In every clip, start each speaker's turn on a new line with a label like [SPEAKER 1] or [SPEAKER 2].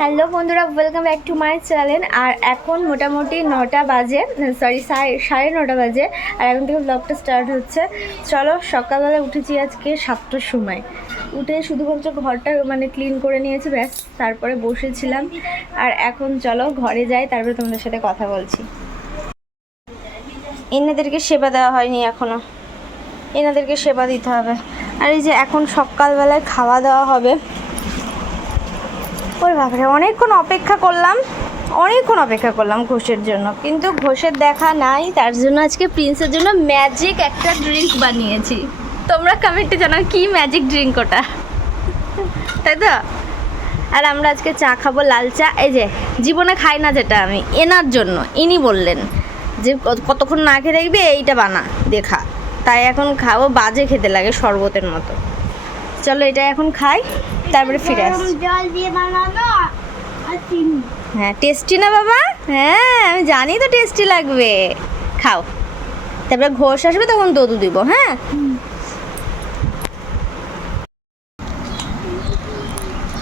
[SPEAKER 1] Hello বন্ধুরা welcome back to my channel আর এখন মোটামুটি নটা বাজে সরি সাড়ে নটা বাজে। আর এখন থেকে ব্লগটা স্টার্ট হচ্ছে। চলো, সকালবেলা উঠেছি আজকে সাতটার সময়। উঠে শুধুমাত্র ঘরটা মানে ক্লিন করে নিয়েছি, ব্যাস, তারপরে বসেছিলাম। আর এখন চলো ঘরে যাই, তারপরে তোমাদের সাথে কথা বলছি। এনাদেরকে সেবা দেওয়া হয়নি এখনও। এনাদেরকে সেবা দিতে হবে। আর এই যে এখন সকালবেলায় খাওয়া দাওয়া হবে। ওই বাবারে অনেকক্ষণ অপেক্ষা করলাম, অনেকক্ষণ অপেক্ষা করলাম ঘোষের জন্য, কিন্তু ঘোষের দেখা নাই, তার জন্য আজকে প্রিন্সের জন্য ম্যাজিক একটা ড্রিঙ্ক বানিয়েছি। তোমরা কমেন্টে জানাও কি ম্যাজিক ড্রিঙ্ক ওটা। তাই তো? আর আমরা আজকে চা খাব লাল চা, এই যে, জীবনে খাই না যেটা আমি, এনার জন্য, ইনি বললেন যে কতক্ষণ না খেয়ে দেখবি, এইটা বানা, দেখা। তাই এখন খাব, বাজে খেতে লাগে শরবতের মতো। চলো এটা এখন খাই। তারপরে ফিরে আসছি
[SPEAKER 2] জল দিয়ে বানানো
[SPEAKER 1] হ্যাঁ টেস্টি না বাবা? হ্যাঁ আমি জানি তো টেস্টি লাগবে। খাও। তারপরে ঘোষ আসবে তখন দদু দিব হ্যাঁ?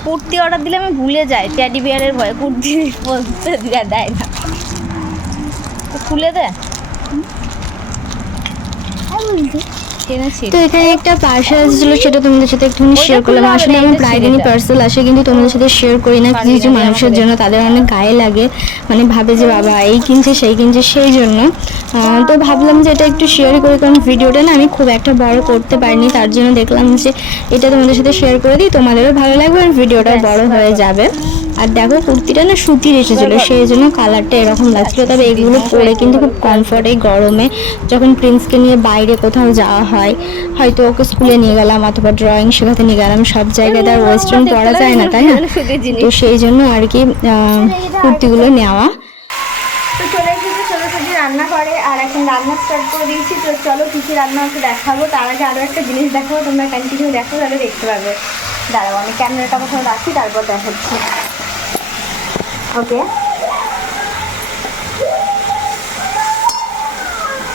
[SPEAKER 1] কুর্তি অর্ডার দিলে আমি ভুলে যাই ট্যাডি বিয়ারের ভয়ে কুর্তি বলতে দেয় দেয় না। খুলে দে। কিনেছি
[SPEAKER 3] তো এখানে একটা পার্সেল এসেছিল সেটা তোমাদের সাথে একটুখানি শেয়ার করলাম। আসলে
[SPEAKER 1] এটা
[SPEAKER 3] প্রায় দিনই পার্সেল আসে কিন্তু তোমাদের সাথে শেয়ার করি না।
[SPEAKER 1] পারবি
[SPEAKER 3] কিছু মানুষের জন্য তাদের অনেক গায়ে লাগে। মানে ভাবে যে বাবা এই কিনছে সেই কিনছে সেই জন্য। তো ভাবলাম যে এটা একটু শেয়ার করি কারণ ভিডিওটা না আমি খুব একটা বড় করতে পারিনি। তার জন্য দেখলাম যে এটা তোমাদের সাথে শেয়ার করে দিই। তোমাদেরও ভালো লাগবে আর ভিডিওটা বড় হয়ে যাবে। আর দেখো কুর্তিটা না সুতির এসেছিল সেই জন্য কালারটা এরকম লাগছিল। তবে এগুলো পরে কিন্তু খুব কমফর্ট এই গরমে যখন প্রিন্সকে নিয়ে বাইরে কোথাও যাওয়া হয় হয়তো ওকে স্কুলে নিয়ে গেলাম অথবা ড্রয়িং শেখাতে নিয়ে গেলাম সব জায়গায় তার ওয়েস্টার্ন পরা যায় না তাই না? তো সেই জন্য আর কি কুর্তিগুলো নেওয়া।
[SPEAKER 1] তো চলে এসেছি চলে রান্না করে আর এখন রান্না স্টার্ট করে দিয়েছি তো চলো কী কী রান্না আছে দেখাবো। তার আগে আরও একটা জিনিস দেখাবো তোমরা কন্টিনিউ দেখো তাহলে দেখতে পাবে। দাঁড়াও আমি ক্যামেরাটা কোথাও রাখি তারপর দেখাচ্ছি। ওকে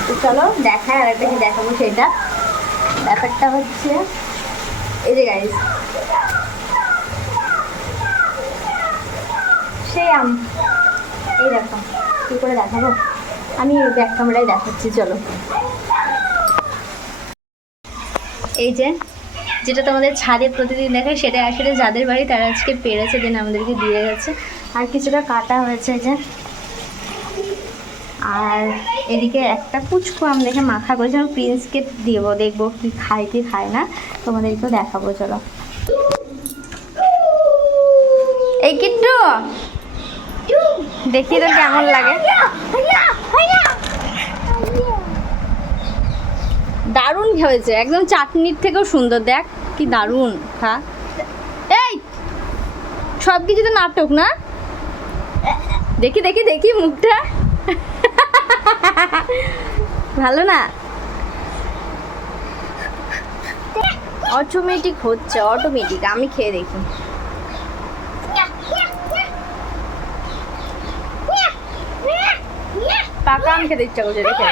[SPEAKER 1] তো চলো দেখায় আর একটা কি দেখাবো সেটা। ব্যাপারটা হচ্ছে, এই যে গাইস সেই আম, এই দেখো, কী করে দেখাবো? আমি ব্যাক ক্যামেরায় দেখাচ্ছি, চলো। এই যে, যেটা তোমাদের ছাদে প্রতিদিন দেখায় সেটা আসলে যাদের বাড়ি, তারা আজকে পেরেছে দেন আমাদেরকে দিয়ে গেছে। আর কিছুটা কাটা হয়েছে যে। আর এদিকে একটা কুচকু আমি দেখে মাখা করেছে আমি প্রিন্সকে দেবো, দেখব কি খায় কি খায় না। তোমাদেরকেও দেখাবো, চলো। এই কিট্টু, দেখি তো কেমন লাগে। দারুণ হয়েছে একদম চাটনির থেকেও সুন্দর। দেখ কি দারুণ, খা। এই সব কিছু তো নাটক না? দেখি দেখি দেখি মুখটা। ভালো না? অটোমেটিক হচ্ছে অটোমেটিক আমি খেয়ে দেখি। পাকা আম খেতে ইচ্ছা করছে দেখে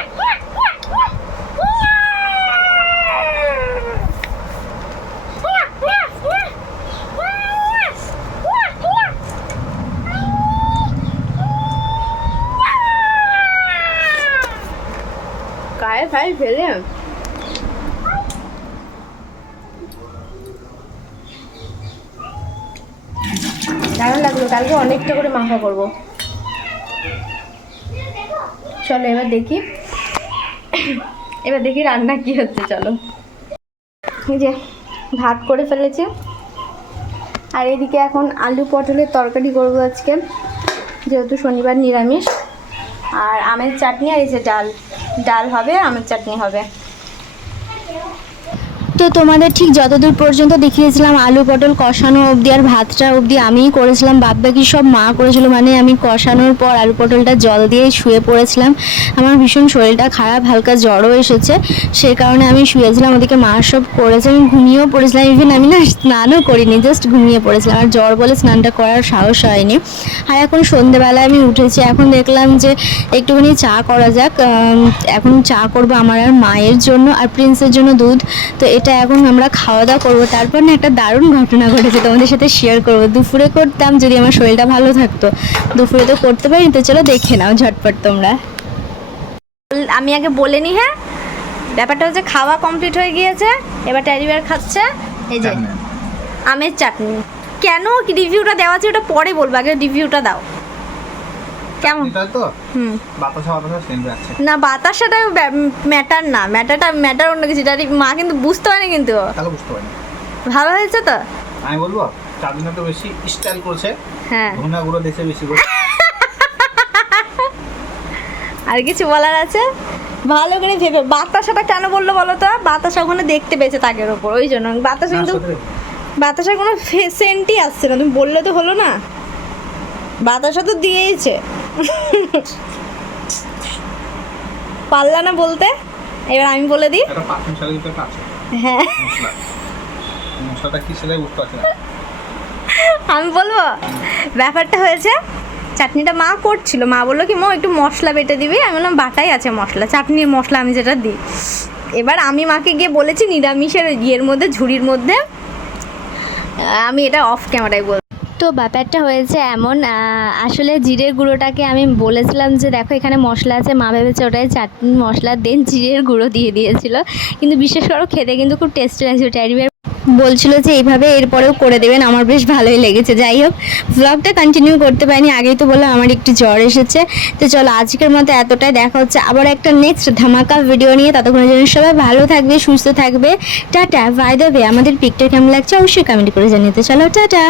[SPEAKER 1] ফায়ে ফেলে? দারুণ লাগল, কালকে অনেকটা করে মাখা করব। চলো, এবার দেখি। এবার দেখি রান্না কি হচ্ছে, চলো। যে, ভাত করে ফেলেছি। আর এদিকে এখন আলু পটলের তরকারি করব আজকে, যেহেতু শনিবার নিরামিষ। আর আমের চাটনি আর এই যে ডাল। ডাল হবে আমের চাটনি হবে।
[SPEAKER 3] তো তোমাদের ঠিক যতদূর পর্যন্ত দেখিয়েছিলাম, আলু পটল কষানো অবধি আর ভাতটা অবধি আমিই করেছিলাম। বাদ বাকি সব মা করেছিল মানে আমি কষানোর পর আলু পটলটা জল দিয়ে শুয়ে পড়েছিলাম। আমার ভীষণ শরীরটা খারাপ, হালকা জ্বরও এসেছে। সে কারণে আমি শুয়েছিলাম, ওদিকে মা সব করেছে। আমি ঘুমিয়েও পড়েছিলাম ইভেন আমি না স্নানও করিনি জাস্ট ঘুমিয়ে পড়েছিলাম। আর জ্বর বলে স্নানটা করার সাহস হয়নি। আর এখন সন্ধেবেলায় আমি উঠেছি, এখন দেখলাম যে একটুখানি চা করা যাক। এখন চা করব আমার আর মায়ের জন্য আর প্রিন্সের জন্য দুধ। তো এটা তো এখন আমরা খাওয়া দাওয়া করব তারপর না একটা দারুণ ঘটনা ঘটেছে তোমাদের সাথে শেয়ার করব। দুপুরে করতাম যদি আমার শরীরটা ভালো থাকতো। দুপুরে তো করতে পারি তো চলো দেখে নাও ঝটপট তোমরা।
[SPEAKER 1] বল- আমি আগে বলে নি হ্যাঁ? ব্যাপারটা হচ্ছে খাওয়া কমপ্লিট হয়ে গিয়েছে এবার ট্যারিবার খাচ্ছে এই যে আমের চাটনি। কেন রিভিউটা দেওয়া আছে ওটা পরে বলব আগে রিভিউটা দাও। কেমন?
[SPEAKER 4] তো
[SPEAKER 1] হুম।
[SPEAKER 4] বাতাসা বাতাসা সেন্ট আছে
[SPEAKER 1] না বাতাসাটা ম্যাটার না। ম্যাটারটা ম্যাটার অন্য কিছু। এটা মা কিন্তু বুঝতে পারেনি কিন্তু।
[SPEAKER 4] তাহলে বুঝতে পারিনি।
[SPEAKER 1] ভালো হয়েছে তো?
[SPEAKER 4] আমি বলব চাটনিটা তো বেশি স্টাইল করছে।
[SPEAKER 1] হ্যাঁ।
[SPEAKER 4] দেশে বেশি
[SPEAKER 1] আর কিছু বলার আছে? ভালো করে ভেবে বাতাসাটা কেন বলল বলো তো? বাতাসা ওখানে দেখতে পেয়েছে তাকের ওপর ওই জন্য। বাতাসা কিন্তু বাতাসার কোনো সেন্টই আসছে না। তুমি বললে তো হলো না। বাতাসা তো দিয়েইছে। পারলা না বলতে? এবার আমি বলে দিই। হ্যাঁ।
[SPEAKER 4] মশলা। মশলাটা কি সেলাই পারছি না।
[SPEAKER 1] আমি বলব ব্যাপারটা হয়েছে চাটনিটা মা করছিল। মা বলল কি মো একটু মশলা বেটে দিবি? আমি বললাম বাটাই আছে মশলা চাটনির মশলা আমি যেটা দিই। এবার আমি মাকে গিয়ে বলেছি নিরামিষের ইয়ের মধ্যে ঝুড়ির মধ্যে। আমি এটা অফ ক্যামেরায় বল
[SPEAKER 3] তো ব্যাপারটা হয়েছে এমন আসলে জিরের গুঁড়োটাকে আমি বলেছিলাম যে দেখো এখানে মশলা আছে, মা ভেবেছে ওটাই চাটনি মশলা দেন জিরের গুঁড়ো দিয়ে দিয়েছিল। কিন্তু বিশেষ করে খেতে কিন্তু খুব টেস্টি লাগছিল ট্যারিবিয়ার বলছিল যে এইভাবে এরপরেও করে দেবেন, আমার বেশ ভালোই লেগেছে। যাই হোক ব্লগটা কন্টিনিউ করতে পারিনি, আগেই তো বললাম আমার একটু জ্বর এসেছে। তো চলো আজকের মতো এতটাই, দেখা হচ্ছে আবার একটা নেক্সট ধামাকা ভিডিও নিয়ে, ততক্ষণের জন্য সবাই ভালো থাকবে, সুস্থ থাকবে। টাটা বাই দ্য আমাদের পিকটা কেমন লাগছে অবশ্যই কমেন্ট করে জানিয়ে তো চলো, টাটা।